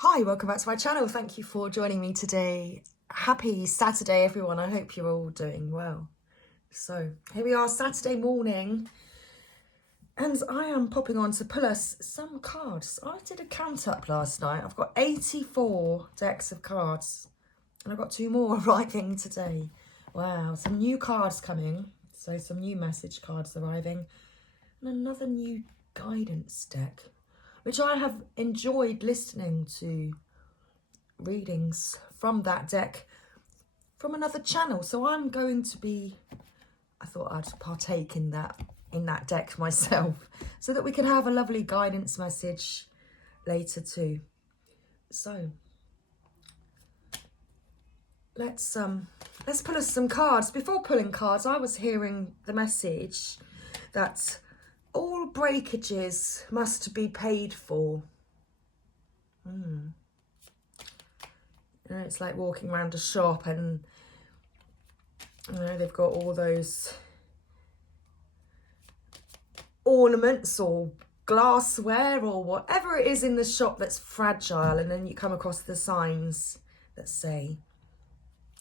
Hi, welcome back to my channel. Thank you for joining me today. Happy Saturday, everyone. I hope you're all doing well. So here we are, Saturday morning, and I am popping on to pull us some cards. I did a count up last night. I've got 84 decks of cards, and I've got 2 more arriving today. Wow, some new cards coming. So some new message cards arriving, and another new guidance deck, which I have enjoyed listening to readings from that deck from another channel. So I'm going to be, I thought I'd partake in that deck myself so that we can have a lovely guidance message later too. So let's pull us some cards. Before pulling cards, I was hearing the message that all breakages must be paid for. You know, it's like walking around a shop and, you know, they've got all those ornaments or glassware or whatever it is in the shop that's fragile, and then you come across the signs that say,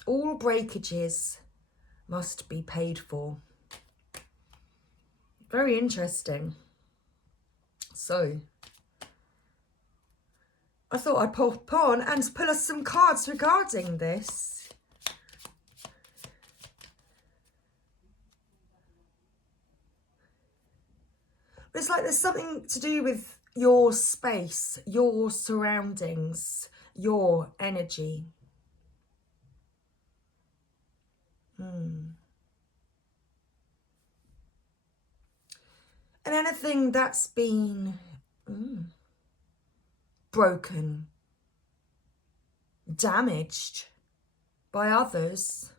all breakages must be paid for. Very interesting. So I thought I'd pop on and pull us some cards regarding this. But it's like there's something to do with your space, your surroundings, your energy. And anything that's been broken, damaged by others,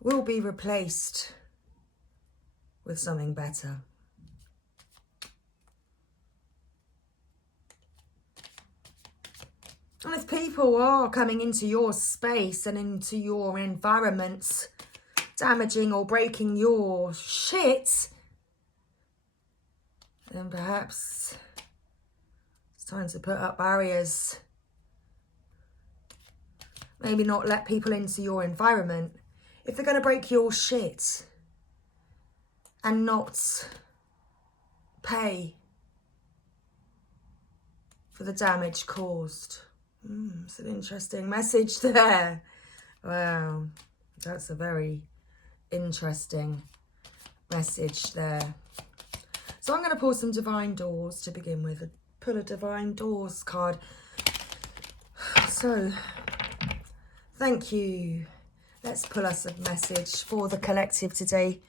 will be replaced with something better. And if people are coming into your space and into your environment, damaging or breaking your shit, then perhaps it's time to put up barriers. Maybe not let people into your environment if they're going to break your shit and not pay for the damage caused. It's an interesting message there. Wow, that's a very interesting message there. So I'm going to pull some Divine Doors to begin with. Pull a Divine Doors card. So, thank you. Let's pull us a message for the collective today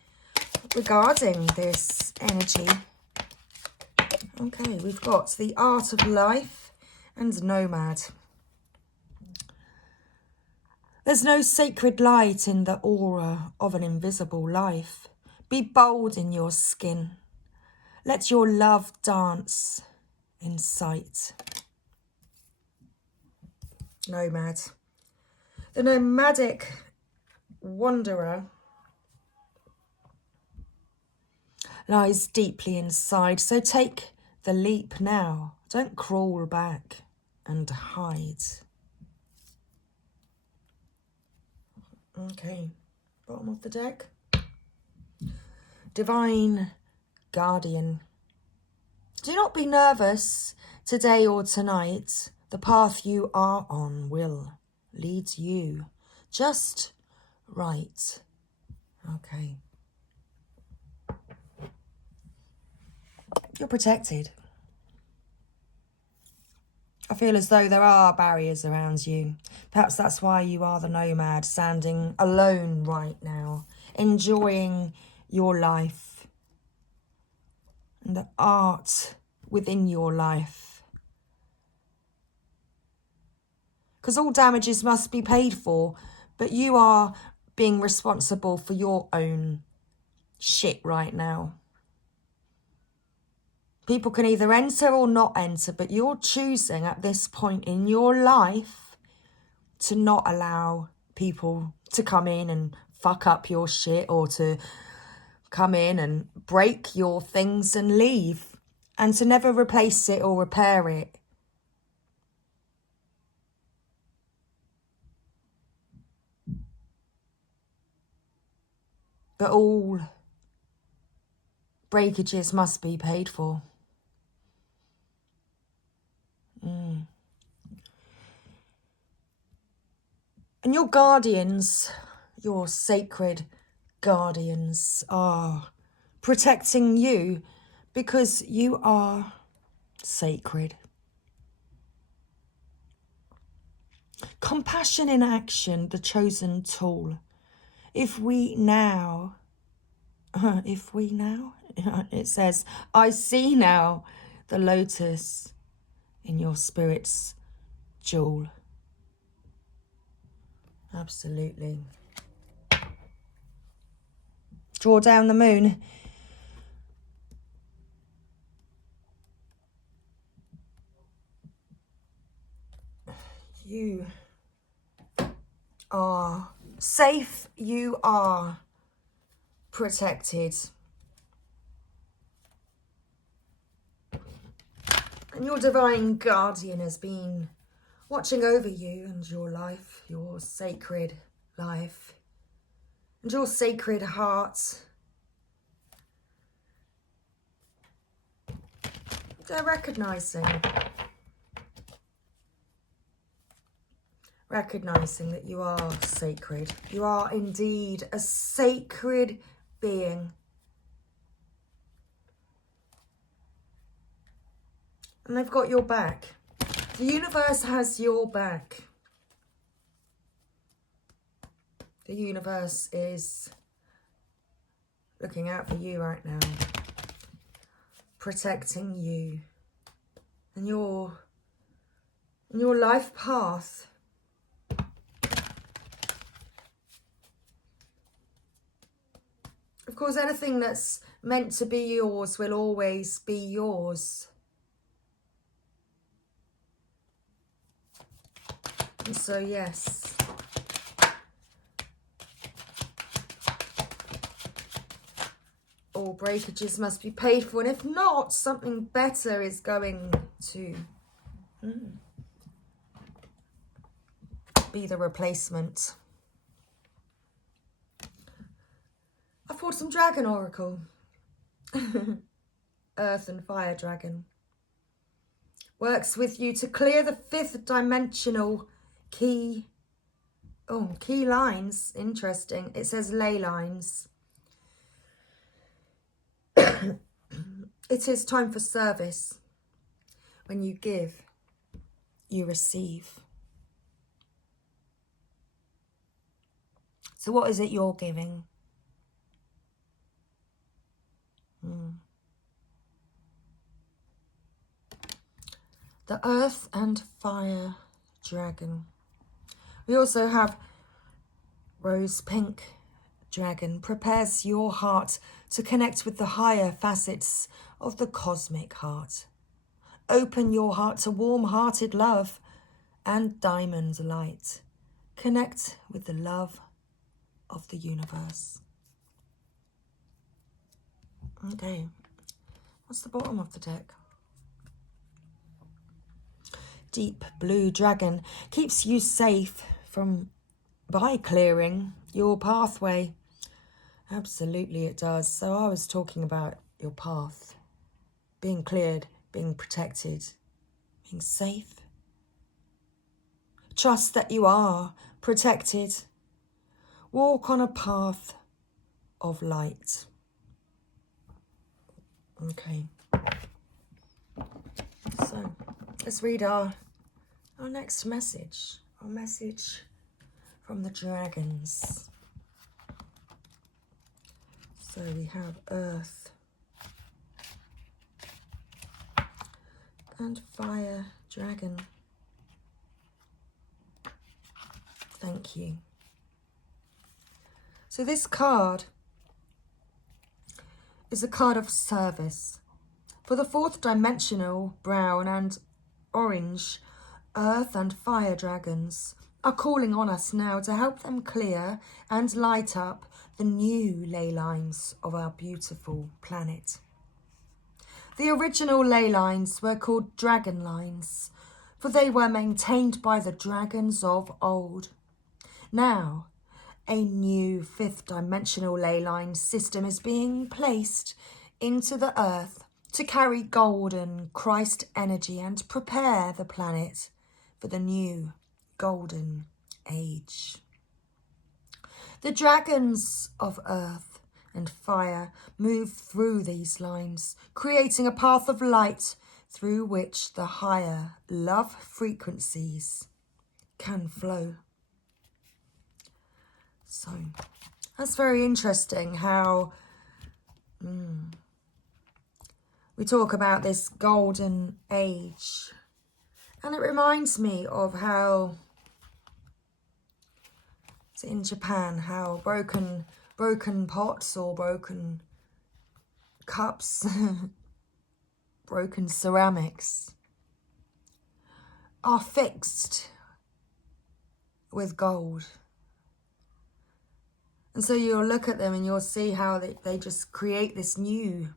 regarding this energy. Okay, we've got the Art of Life and Nomad. There's no sacred light in the aura of an invisible life. Be bold in your skin. Let your love dance in sight. Nomad. The nomadic wanderer lies deeply inside, so take the leap now. Don't crawl back and hide. Okay, bottom of the deck. Divine Guardian. Do not be nervous today or tonight. The path you are on will lead you just right. Okay. You're protected. I feel as though there are barriers around you. Perhaps that's why you are the nomad, standing alone right now, enjoying your life and the art within your life. Because all damages must be paid for, but you are being responsible for your own shit right now. People can either enter or not enter, but you're choosing at this point in your life to not allow people to come in and fuck up your shit or to come in and break your things and leave, and to never replace it or repair it. But all breakages must be paid for. And your guardians, your sacred guardians, are protecting you because you are sacred. Compassion in action, the chosen tool. If we now, it says, I see now the lotus in your spirit's jewel. Absolutely. Draw down the moon. You are safe. You are protected. And your divine guardian has been watching over you and your life, your sacred life, and your sacred heart. They're recognizing that you are sacred. You are indeed a sacred being. And they've got your back. The universe has your back. The universe is looking out for you right now, protecting you and your life path. Of course, anything that's meant to be yours will always be yours. And so, yes, all breakages must be paid for. And if not, something better is going to be the replacement. I fought some dragon oracle. Earth and fire dragon. Works with you to clear the 5th dimensional key. Oh, key lines. Interesting. It says ley lines. It is time for service. When you give, you receive. So what is it you're giving? The earth and fire dragon. We also have rose pink dragon. Prepares your heart to connect with the higher facets of the cosmic heart. Open your heart to warm-hearted love and diamond light. Connect with the love of the universe. Okay, what's the bottom of the deck? Deep blue dragon keeps you safe by clearing your pathway. Absolutely it does. So I was talking about your path, being cleared, being protected, being safe. Trust that you are protected. Walk on a path of light. Okay. So let's read our next message. Our message from the dragons. So we have earth and fire dragon. Thank you. So this card is a card of service. For the 4th dimensional, brown and orange, earth and fire dragons are calling on us now to help them clear and light up the new ley lines of our beautiful planet. The original ley lines were called dragon lines, for they were maintained by the dragons of old. Now, a new fifth dimensional ley line system is being placed into the earth to carry golden Christ energy and prepare the planet for the new golden age. The dragons of earth and fire move through these lines, creating a path of light through which the higher love frequencies can flow. So that's very interesting how we talk about this golden age. And it reminds me of how in Japan, how broken pots or broken cups, broken ceramics are fixed with gold. And so you'll look at them and you'll see how they just create this new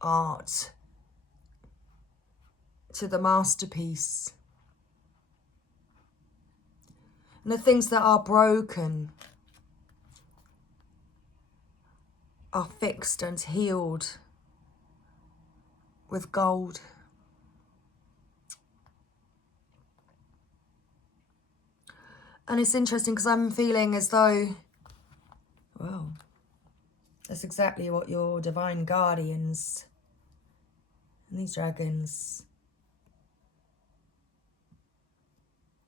art to the masterpiece. And the things that are broken are fixed and healed with gold. And it's interesting because I'm feeling as though, well, that's exactly what your divine guardians and these dragons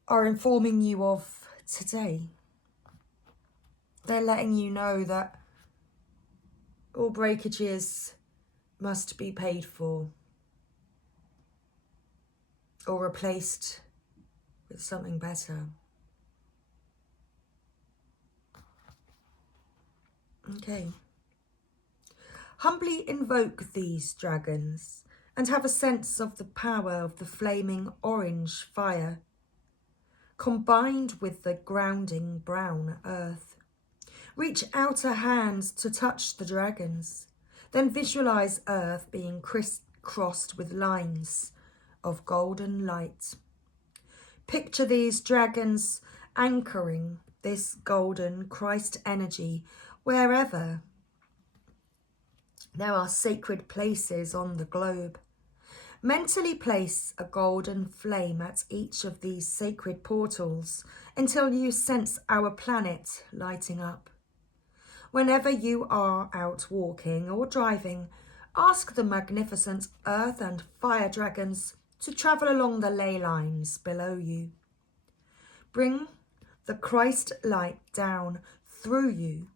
are informing you of today. They're letting you know that all breakages must be paid for or replaced with something better. Okay. Humbly invoke these dragons and have a sense of the power of the flaming orange fire combined with the grounding brown earth. Reach out a hand to touch the dragons. Then visualize earth being crisscrossed with lines of golden light. Picture these dragons anchoring this golden Christ energy wherever there are sacred places on the globe. Mentally place a golden flame at each of these sacred portals until you sense our planet lighting up. Whenever you are out walking or driving, ask the magnificent earth and fire dragons to travel along the ley lines below you. Bring the Christ light down through you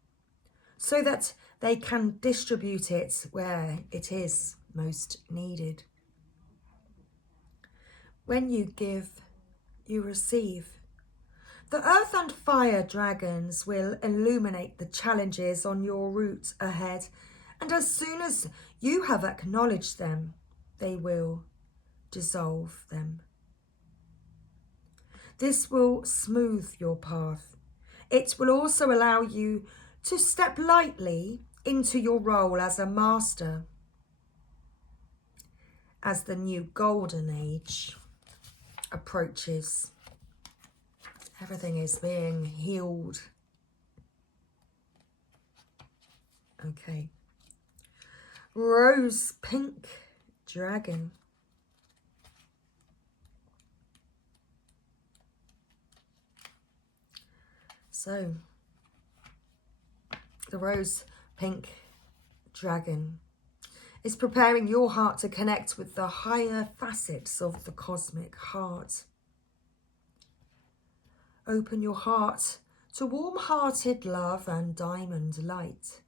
so that they can distribute it where it is most needed. When you give, you receive. The earth and fire dragons will illuminate the challenges on your route ahead, and as soon as you have acknowledged them, they will dissolve them. This will smooth your path. It will also allow you to step lightly into your role as a master, as the new golden age approaches. Everything is being healed. Okay. Rose pink dragon. So, the rose pink dragon is preparing your heart to connect with the higher facets of the cosmic heart. Open your heart to warm-hearted love and diamond light.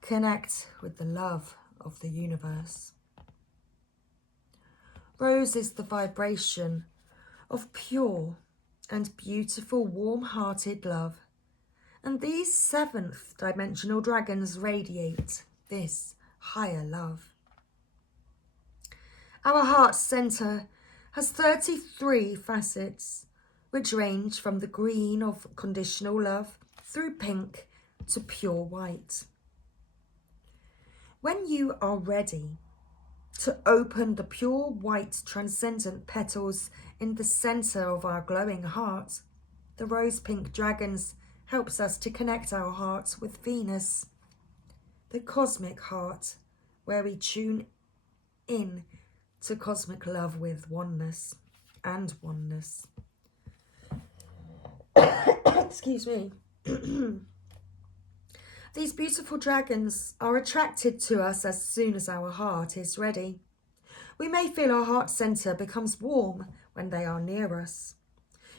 Connect with the love of the universe. Rose is the vibration of pure and beautiful warm-hearted love. And these seventh dimensional dragons radiate this higher love. Our heart center has 33 facets, which range from the green of conditional love through pink to pure white. When you are ready to open the pure white transcendent petals in the center of our glowing heart, the rose pink dragons helps us to connect our hearts with Venus, the cosmic heart, where we tune in to cosmic love with oneness and oneness. Excuse me. These beautiful dragons are attracted to us as soon as our heart is ready. We may feel our heart center becomes warm when they are near us.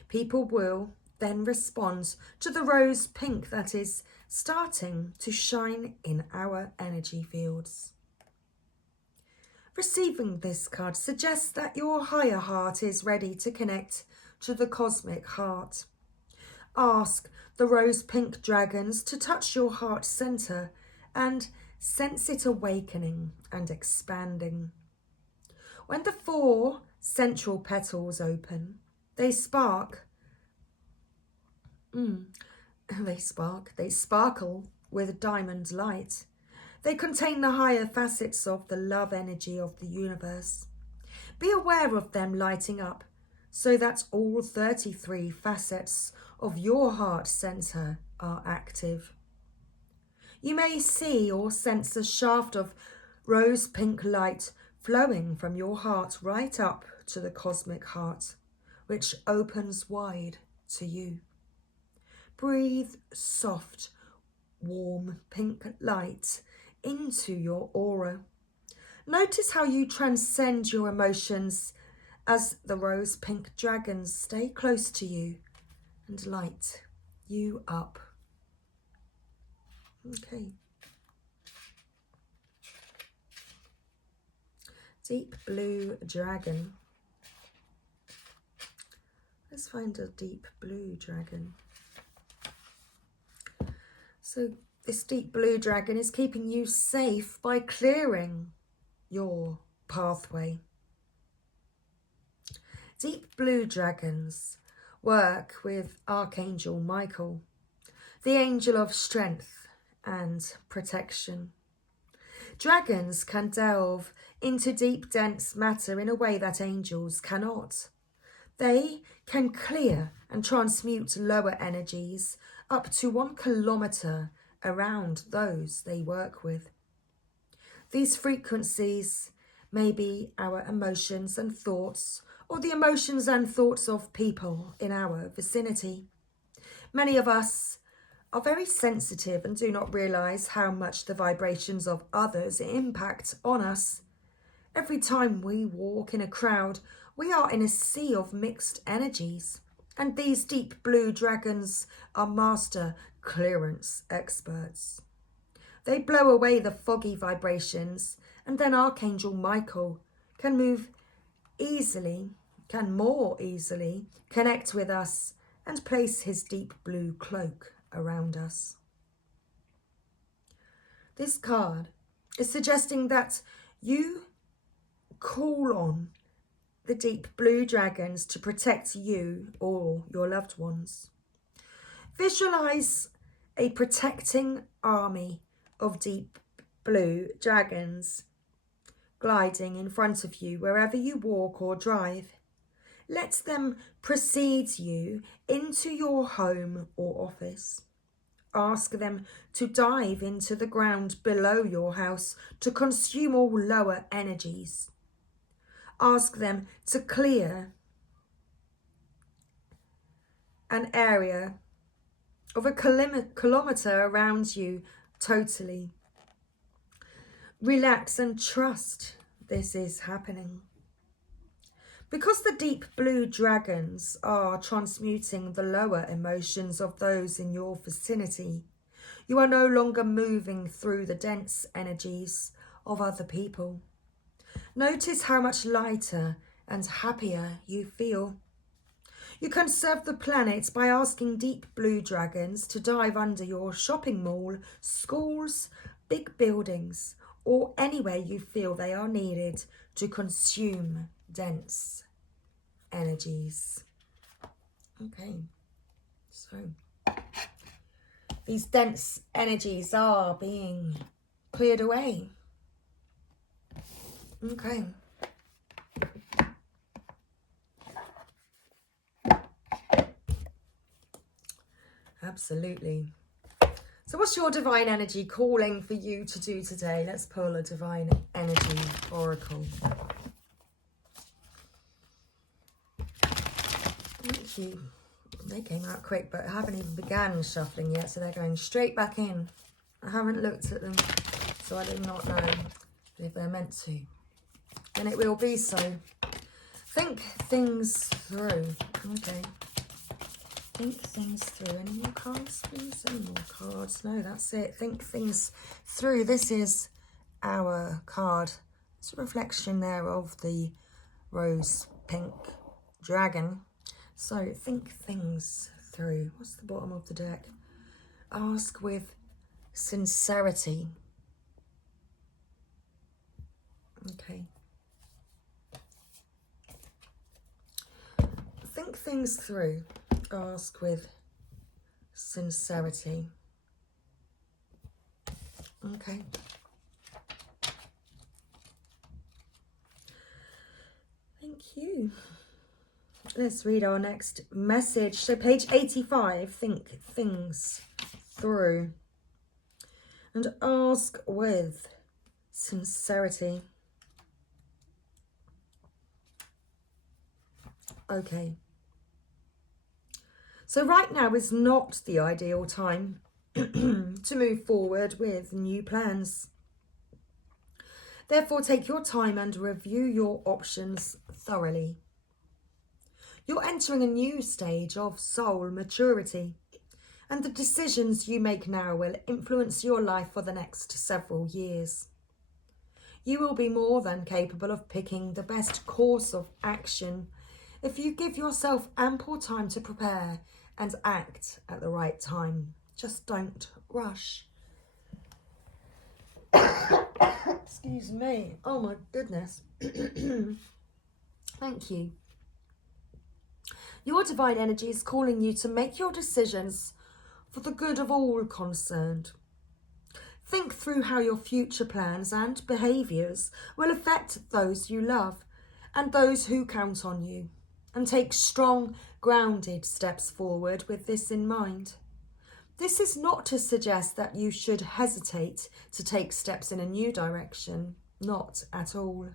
People will then respond to the rose pink that is starting to shine in our energy fields. Receiving this card suggests that your higher heart is ready to connect to the cosmic heart. Ask the rose pink dragons to touch your heart center and sense it awakening and expanding. When the 4 central petals open, they sparkle with diamond light. They contain the higher facets of the love energy of the universe. Be aware of them lighting up so that all 33 facets of your heart center are active. You may see or sense a shaft of rose pink light flowing from your heart right up to the cosmic heart, which opens wide to you. Breathe soft, warm pink light into your aura. Notice how you transcend your emotions as the rose pink dragons stay close to you and light you up. Okay. Deep blue dragon. Let's find a deep blue dragon. So this deep blue dragon is keeping you safe by clearing your pathway. Deep blue dragons work with Archangel Michael, the angel of strength and protection. Dragons can delve into deep, dense matter in a way that angels cannot. They can clear and transmute lower energies up to 1 kilometer around those they work with. These frequencies may be our emotions and thoughts, or the emotions and thoughts of people in our vicinity. Many of us are very sensitive and do not realize how much the vibrations of others impact on us. Every time we walk in a crowd, we are in a sea of mixed energies, and these deep blue dragons are master clearance experts. They blow away the foggy vibrations, and then Archangel Michael can more easily connect with us and place his deep blue cloak around us. This card is suggesting that you call on the deep blue dragons to protect you or your loved ones. Visualize a protecting army of deep blue dragons gliding in front of you wherever you walk or drive. Let them precede you into your home or office. Ask them to dive into the ground below your house to consume all lower energies. Ask them to clear an area of 1 kilometer around you totally. Relax and trust this is happening. Because the deep blue dragons are transmuting the lower emotions of those in your vicinity, you are no longer moving through the dense energies of other people. Notice how much lighter and happier you feel. You can serve the planet by asking deep blue dragons to dive under your shopping mall, schools, big buildings, or anywhere you feel they are needed to consume dense energies. Okay, so These dense energies are being cleared away. Okay. Absolutely. So what's your divine energy calling for you to do today? Let's pull a divine energy oracle. Thank you. They came out quick, but I haven't even begun shuffling yet, so they're going straight back in. I haven't looked at them, so I do not know if they're meant to. And it will be so. Think things through. Okay. Think things through. Any more cards, please? Any more cards? No, that's it. Think things through. This is our card. It's a reflection there of the rose pink dragon. So think things through. What's the bottom of the deck? Ask with sincerity. Okay. Think things through. Ask with sincerity. Okay. Thank you. Let's read our next message. So page 85, think things through and ask with sincerity. Okay. So right now is not the ideal time to move forward with new plans. Therefore, take your time and review your options thoroughly. You're entering a new stage of soul maturity, and the decisions you make now will influence your life for the next several years. You will be more than capable of picking the best course of action if you give yourself ample time to prepare and act at the right time. Just don't rush. Excuse me. Oh my goodness. Thank you. Your divine energy is calling you to make your decisions for the good of all concerned. Think through how your future plans and behaviours will affect those you love and those who count on you, and take strong, grounded steps forward with this in mind. This is not to suggest that you should hesitate to take steps in a new direction, not at all.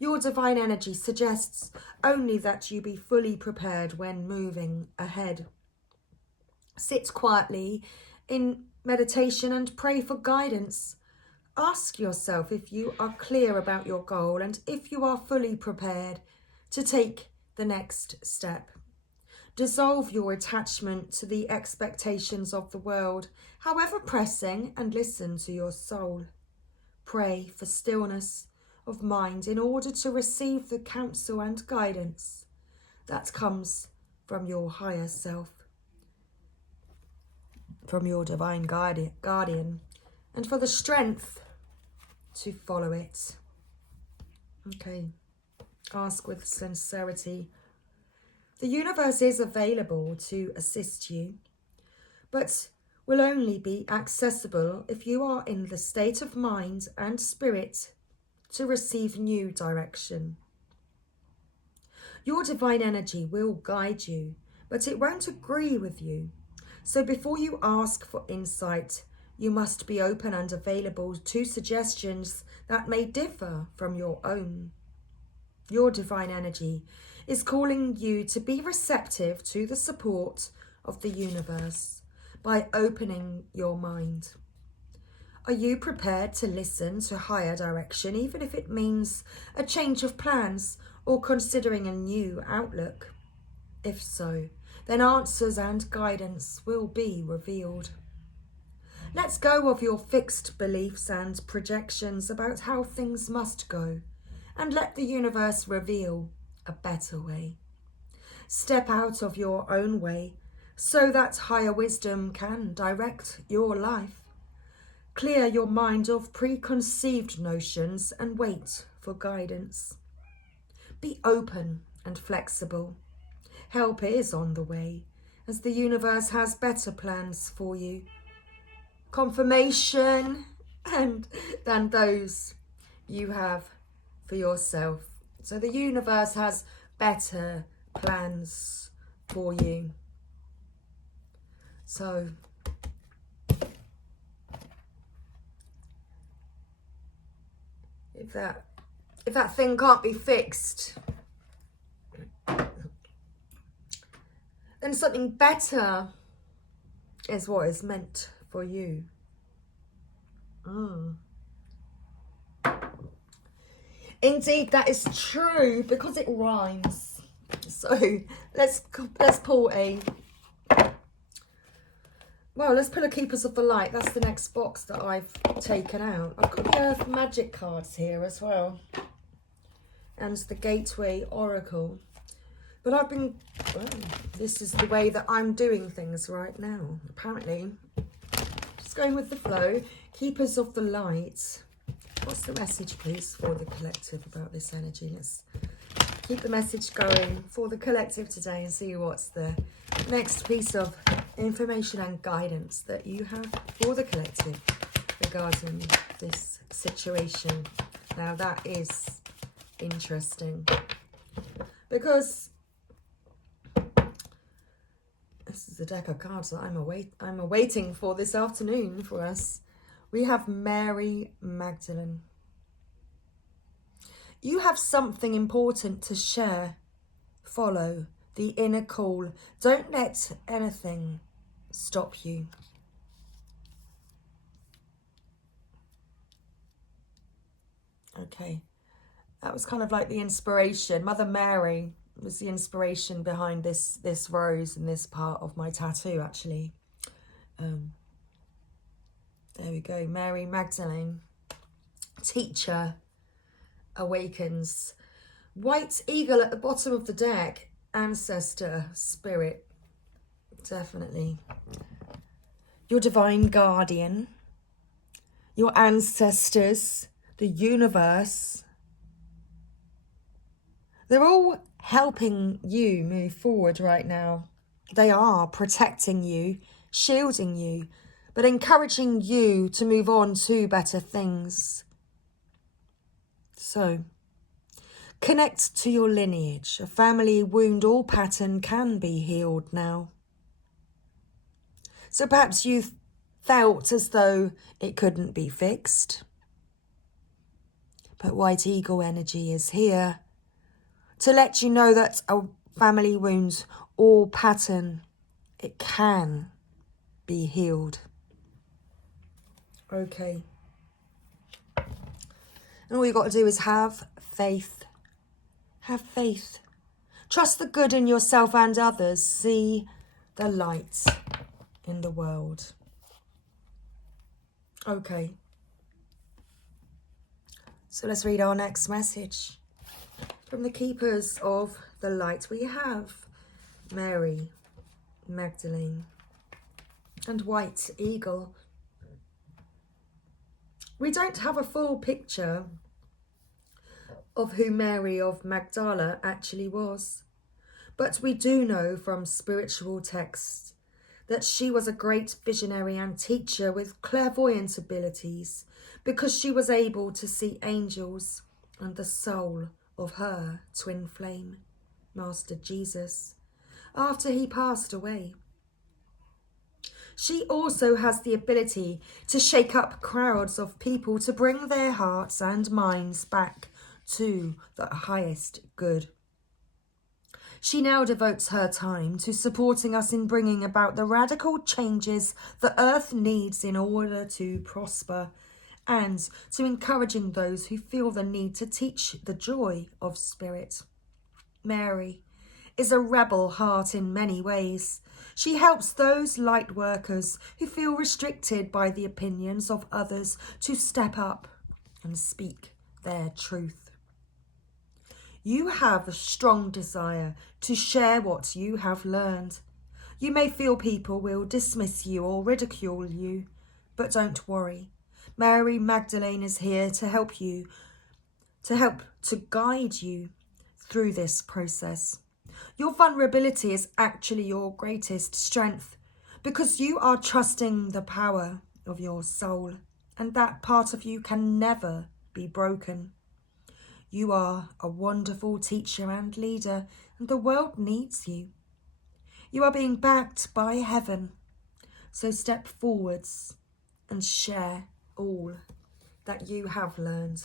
Your divine energy suggests only that you be fully prepared when moving ahead. Sit quietly in meditation and pray for guidance. Ask yourself if you are clear about your goal and if you are fully prepared to take the next step. Dissolve your attachment to the expectations of the world, however pressing, and listen to your soul. Pray for stillness of mind in order to receive the counsel and guidance that comes from your higher self, from your divine guardian, and for the strength to follow it. Okay, ask with sincerity. The universe is available to assist you, but will only be accessible if you are in the state of mind and spirit to receive new direction. Your divine energy will guide you, but it won't agree with you. So before you ask for insight, you must be open and available to suggestions that may differ from your own. Your divine energy is calling you to be receptive to the support of the universe by opening your mind. Are you prepared to listen to higher direction, even if it means a change of plans or considering a new outlook? If so, then answers and guidance will be revealed. Let go of your fixed beliefs and projections about how things must go, and let the universe reveal a better way. Step out of your own way so that higher wisdom can direct your life. Clear your mind of preconceived notions and wait for guidance. Be open and flexible. Help is on the way, as the universe has better plans for you. confirmation and than those you have for yourself. So the universe has better plans for you. So if that thing can't be fixed, then something better is what is meant for you. Indeed, that is true, because it rhymes. So let's pull let's pull a Keepers of the Light. That's the next box that I've taken out. I've got the Earth Magic cards here as well, and the Gateway Oracle. But this is the way that I'm doing things right now, apparently. Just going with the flow. Keepers of the Light. What's the message, please, for the collective about this energy? Let's keep the message going for the collective today and see what's the next piece of information and guidance that you have for the collective regarding this situation. Now, that is interesting, because this is the deck of cards that I'm awaiting for this afternoon for us. We have Mary Magdalene. You have something important to share. Follow the inner call. Don't let anything stop you. Okay. That was kind of like the inspiration. Mother Mary was the inspiration behind this rose and this part of my tattoo, actually. There we go. Mary Magdalene. Teacher awakens. White eagle at the bottom of the deck. Ancestor spirit. Definitely. Your divine guardian. Your ancestors. The universe. They're all helping you move forward right now. They are protecting you, shielding you, but encouraging you to move on to better things. So, connect to your lineage. A family wound or pattern can be healed now. So perhaps you felt as though it couldn't be fixed. But White Eagle energy is here to let you know that a family wound or pattern, it can be healed. Okay. And all you've got to do is have faith. Have faith. Trust the good in yourself and others. See the light in the world. Okay. So let's read our next message. From the Keepers of the Light, we have Mary Magdalene and White Eagle. We don't have a full picture of who Mary of Magdala actually was, but we do know from spiritual texts that she was a great visionary and teacher with clairvoyant abilities, because she was able to see angels and the soul of her twin flame, Master Jesus, after he passed away. She also has the ability to shake up crowds of people to bring their hearts and minds back to the highest good. She now devotes her time to supporting us in bringing about the radical changes the earth needs in order to prosper, and to encouraging those who feel the need to teach the joy of spirit. Mary is a rebel heart in many ways. She helps those light workers who feel restricted by the opinions of others to step up and speak their truth. You have a strong desire to share what you have learned. You may feel people will dismiss you or ridicule you, but don't worry. Mary Magdalene is here to help you, to guide you through this process. Your vulnerability is actually your greatest strength, because you are trusting the power of your soul, and that part of you can never be broken. You are a wonderful teacher and leader, and the world needs you. You are being backed by heaven, so step forwards and share all that you have learned.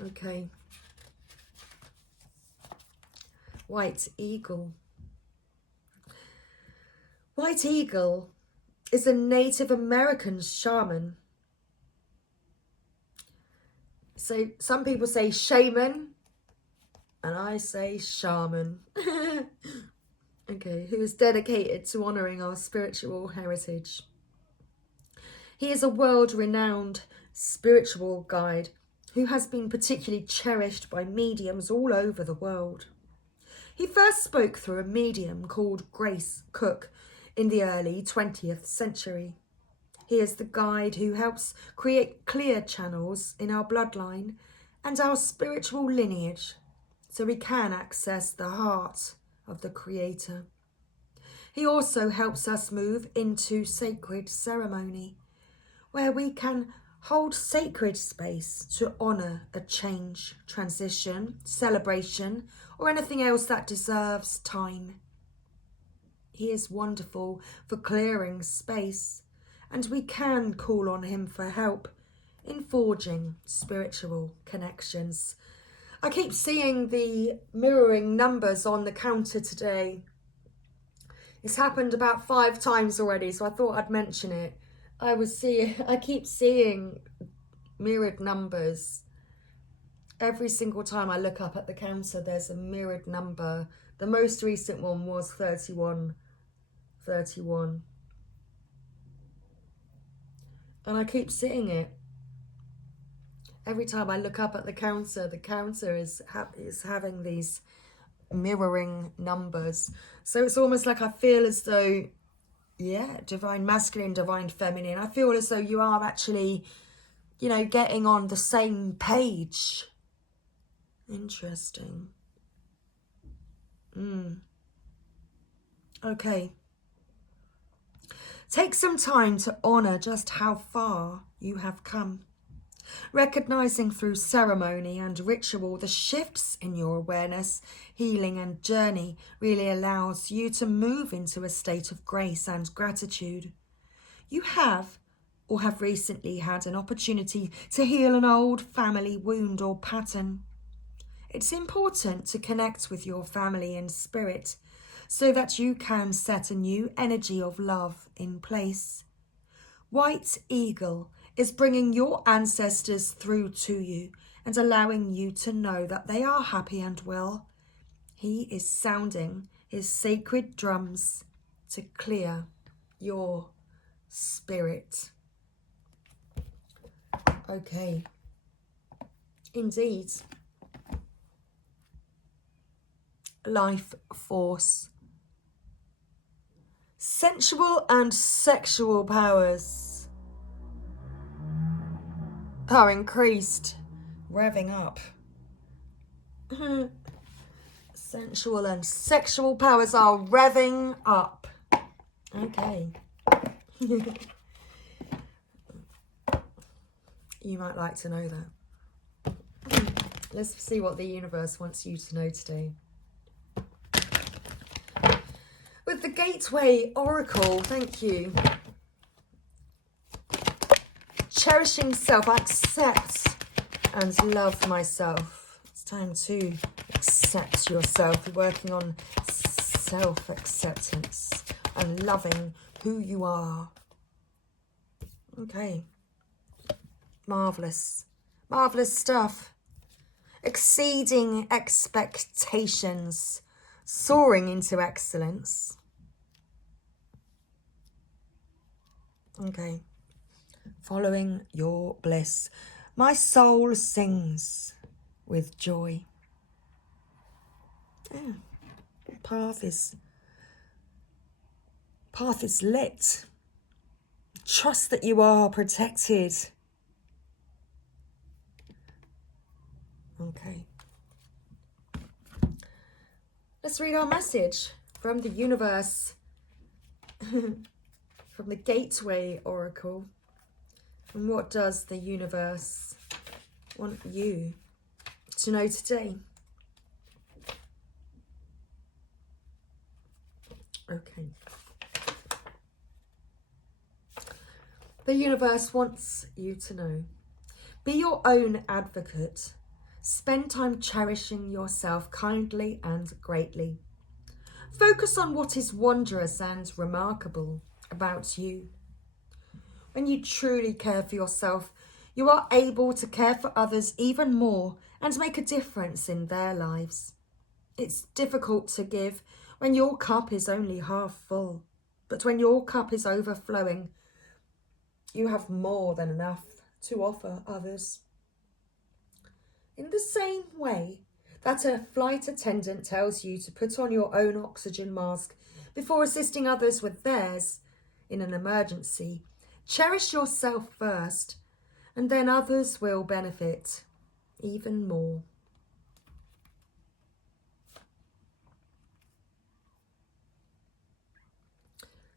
Okay. White Eagle. White Eagle is a Native American shaman. So some people say shaman, and I say shaman. Okay, who is dedicated to honouring our spiritual heritage. He is a world-renowned spiritual guide who has been particularly cherished by mediums all over the world. He first spoke through a medium called Grace Cook in the early 20th century. He is the guide who helps create clear channels in our bloodline and our spiritual lineage so we can access the heart of the Creator. He also helps us move into sacred ceremony, where we can hold sacred space to honour a change, transition, celebration, or anything else that deserves time. He is wonderful for clearing space, and we can call on him for help in forging spiritual connections. I keep seeing the mirroring numbers on the counter today. It's happened about 5 times already, so I thought I'd mention it. I keep seeing mirrored numbers. Every single time I look up at the counter, there's a mirrored number. The most recent one was 31. And I keep seeing it. Every time I look up at the counter is having these mirroring numbers. So it's almost like I feel as though, yeah, divine masculine, divine feminine. I feel as though you are actually, you know, getting on the same page. Interesting. Okay. Take some time to honour just how far you have come. Recognising through ceremony and ritual the shifts in your awareness, healing and journey really allows you to move into a state of grace and gratitude. You have or have recently had an opportunity to heal an old family wound or pattern. It's important to connect with your family in spirit so that you can set a new energy of love in place. White Eagle is bringing your ancestors through to you and allowing you to know that they are happy and well. He is sounding his sacred drums to clear your spirit. Okay, indeed. Life force. Sensual and sexual powers are increased, revving up. Sensual and sexual powers are revving up. Okay. You might like to know that. Let's see what the universe wants you to know today. With the Gateway Oracle, thank you. Cherishing self, I accept and love myself. It's time to accept yourself. You're working on self-acceptance and loving who you are. Okay. Marvellous. Marvellous stuff. Exceeding expectations. Soaring into excellence. Okay. Following your bliss. My soul sings with joy. Yeah. Path is lit. Trust that you are protected. Okay. Let's read our message from the universe. from the Gateway Oracle. And what does the universe want you to know today? Okay. The universe wants you to know. Be your own advocate. Spend time cherishing yourself kindly and greatly. Focus on what is wondrous and remarkable about you. When you truly care for yourself, you are able to care for others even more and make a difference in their lives. It's difficult to give when your cup is only half full, but when your cup is overflowing, you have more than enough to offer others. In the same way that a flight attendant tells you to put on your own oxygen mask before assisting others with theirs in an emergency, cherish yourself first, and then others will benefit even more.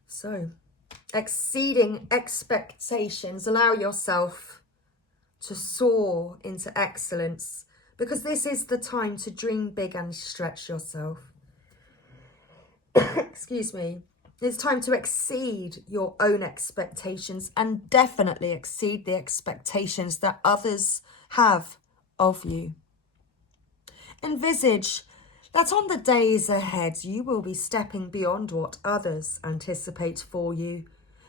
So, exceeding expectations, allow yourself to soar into excellence, because this is the time to dream big and stretch yourself. Excuse me. It's time to exceed your own expectations and definitely exceed the expectations that others have of you. Envisage that on the days ahead you will be stepping beyond what others anticipate for you,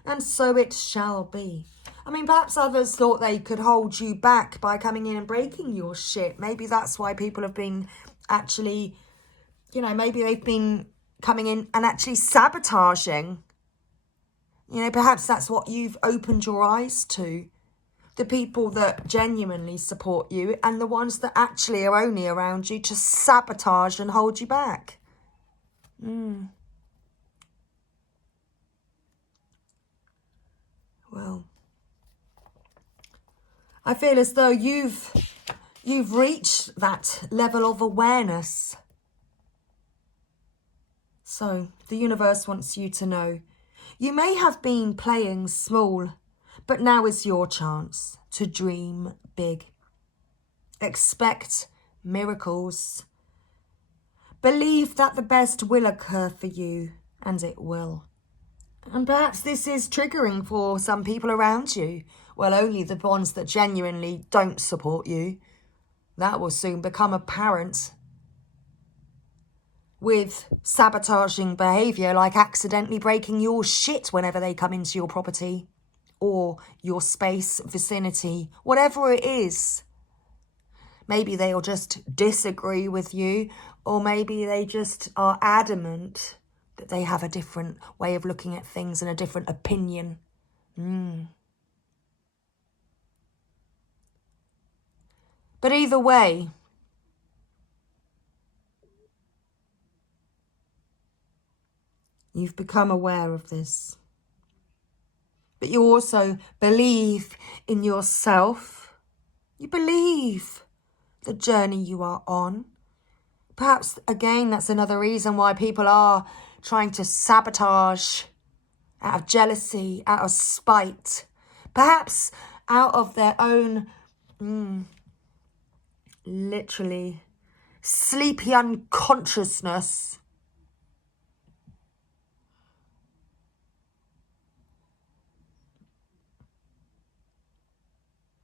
and so it shall be. I mean, perhaps others thought they could hold you back by coming in and breaking your shit. Maybe that's why people have been actually, maybe they've been coming in and actually sabotaging. Perhaps that's what you've opened your eyes to. The people that genuinely support you and the ones that actually are only around you to sabotage and hold you back. Well, I feel as though you've reached that level of awareness. So the universe wants you to know, you may have been playing small, but now is your chance to dream big. Expect miracles. Believe that the best will occur for you, and it will. And perhaps this is triggering for some people around you. Well, only the ones that genuinely don't support you. That will soon become apparent. With sabotaging behaviour, like accidentally breaking your shit whenever they come into your property or your space, vicinity, whatever it is. Maybe they'll just disagree with you, or maybe they just are adamant that they have a different way of looking at things and a different opinion. But either way, you've become aware of this. But you also believe in yourself. You believe the journey you are on. Perhaps, again, that's another reason why people are trying to sabotage out of jealousy, out of spite. Perhaps out of their own, literally, sleepy unconsciousness.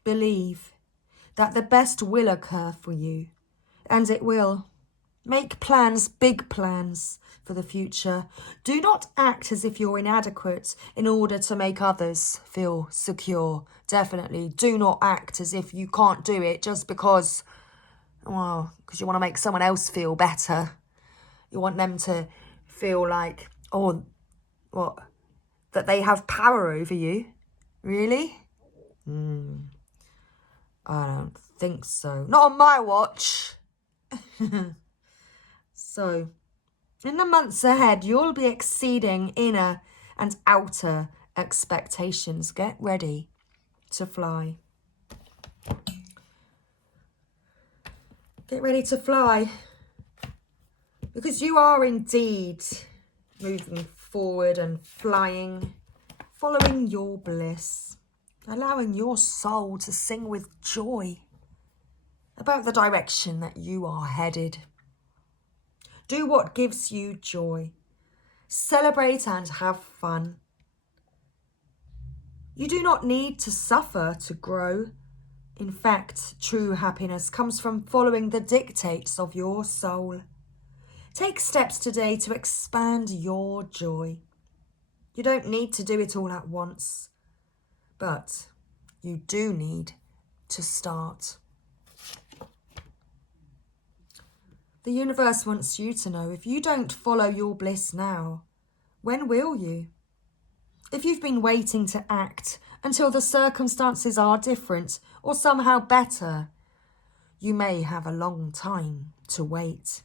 Believe that the best will occur for you, and it will. Make plans, big plans for the future. Do not act as if you're inadequate in order to make others feel secure. Definitely do not act as if you can't do it just because you want to make someone else feel better. You want them to feel like, that they have power over you. Really? I don't think so. Not on my watch. So, in the months ahead, you'll be exceeding inner and outer expectations. Get ready to fly. Get ready to fly. Because you are indeed moving forward and flying following your bliss, allowing your soul to sing with joy about the direction that you are headed. Do what gives you joy. Celebrate and have fun. You do not need to suffer to grow. In fact, true happiness comes from following the dictates of your soul. Take steps today to expand your joy. You don't need to do it all at once, but you do need to start. The universe wants you to know, if you don't follow your bliss now, when will you? If you've been waiting to act until the circumstances are different or somehow better, you may have a long time to wait.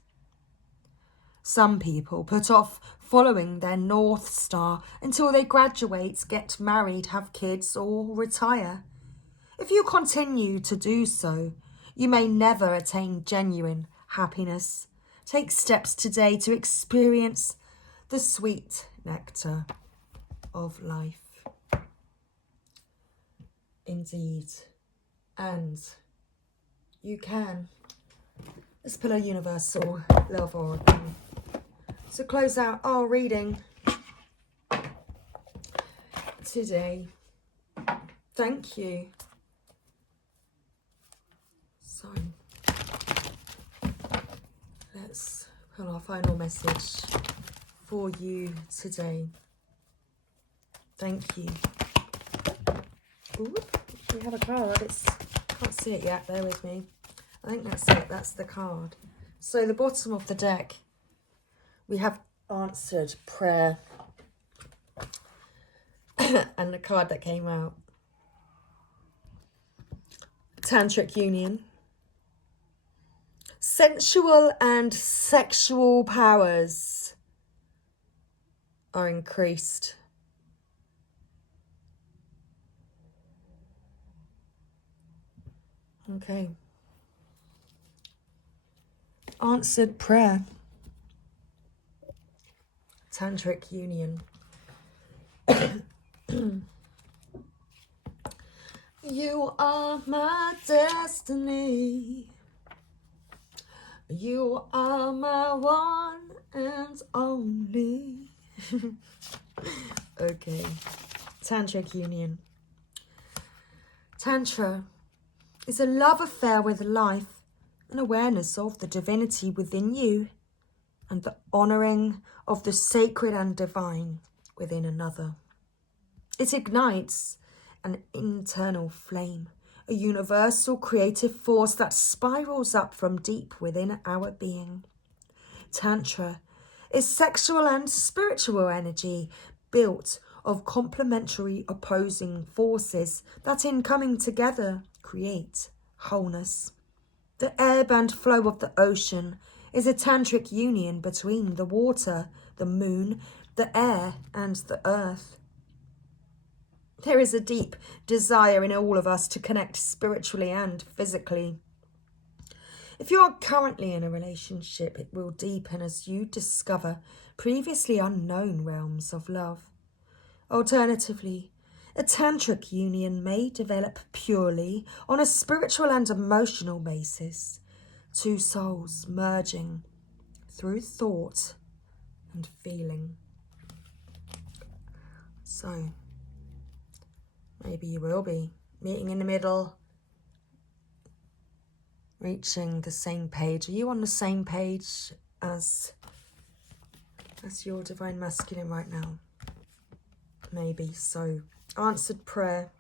Some people put off following their North Star until they graduate, get married, have kids, or retire. If you continue to do so, you may never attain genuine happiness. Take steps today to experience the sweet nectar of life. Indeed. And you can. Let's pull a universal love oracle to close out our reading today. Thank you. So let's pull our final message for you today. Thank you. Ooh, we have a card. Can't see it yet. Bear with me. I think that's it. That's the card. So the bottom of the deck, we have answered prayer. And the card that came out, tantric union. Sensual and sexual powers are increased. Okay. Answered prayer. Tantric union. You are my destiny. You are my one and only. Okay. Tantric union. Tantra is a love affair with life, an awareness of the divinity within you, and the honouring of the sacred and divine within another. It ignites an internal flame, a universal creative force that spirals up from deep within our being. Tantra is sexual and spiritual energy built of complementary opposing forces that in coming together create wholeness. The ebb and flow of the ocean is a tantric union between the water, the moon, the air, and the earth. There is a deep desire in all of us to connect spiritually and physically. If you are currently in a relationship, it will deepen as you discover previously unknown realms of love. Alternatively, a tantric union may develop purely on a spiritual and emotional basis, two souls merging through thought and feeling. So, maybe you will be meeting in the middle, reaching the same page. Are you on the same page as your divine masculine right now? Maybe. So, answered prayer.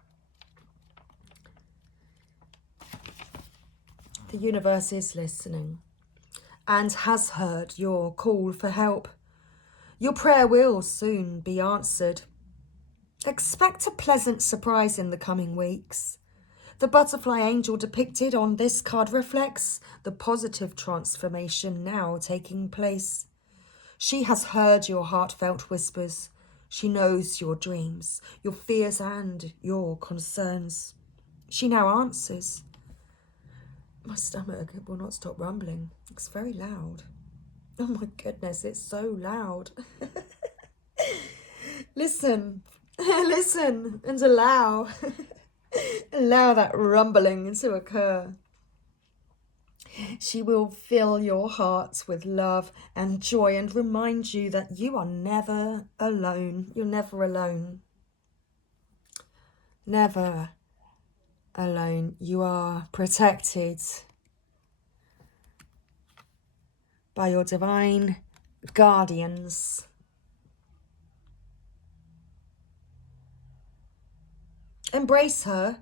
The universe is listening and has heard your call for help. Your prayer will soon be answered. Expect a pleasant surprise in the coming weeks. The butterfly angel depicted on this card reflects the positive transformation now taking place. She has heard your heartfelt whispers. She knows your dreams, your fears and your concerns. She now answers. My stomach will not stop rumbling. It's very loud. Oh my goodness, it's so loud. Listen, Listen and allow. Allow that rumbling to occur. She will fill your heart with love and joy and remind you that you are never alone. You're never alone. Never alone. You are protected by your divine guardians. Embrace her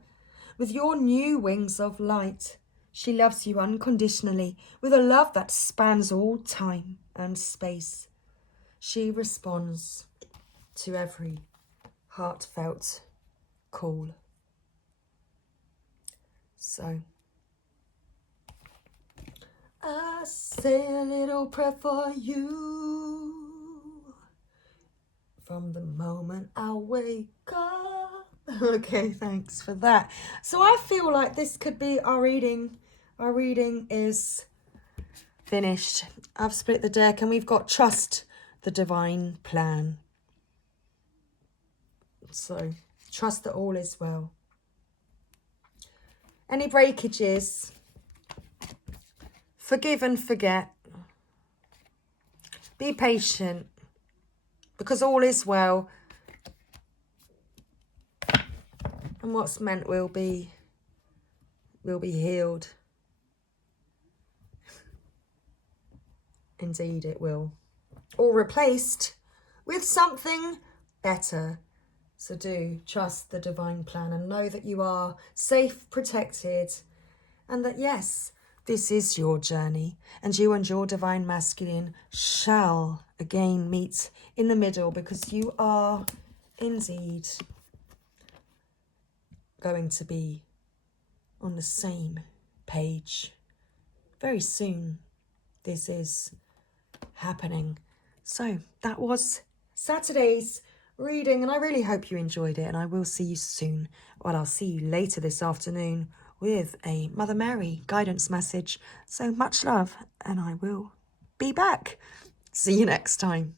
with your new wings of light. She loves you unconditionally with a love that spans all time and space. She responds to every heartfelt call. So, I say a little prayer for you from the moment I wake up. Okay, thanks for that. So I feel like this could be our reading. Our reading is finished. I've split the deck and we've got Trust the Divine Plan. So, trust that all is well. Any breakages? Forgive and forget. Be patient, because all is well. And what's meant will be healed. Indeed it will. Or replaced with something better. So do trust the divine plan and know that you are safe, protected, and that yes, this is your journey, and you and your divine masculine shall again meet in the middle, because you are indeed going to be on the same page very soon. This is happening. So that was Saturday's reading, and I really hope you enjoyed it, and I will see you soon. Well, I'll see you later this afternoon with a Mother Mary guidance message. So much love, and I will be back. See you next time.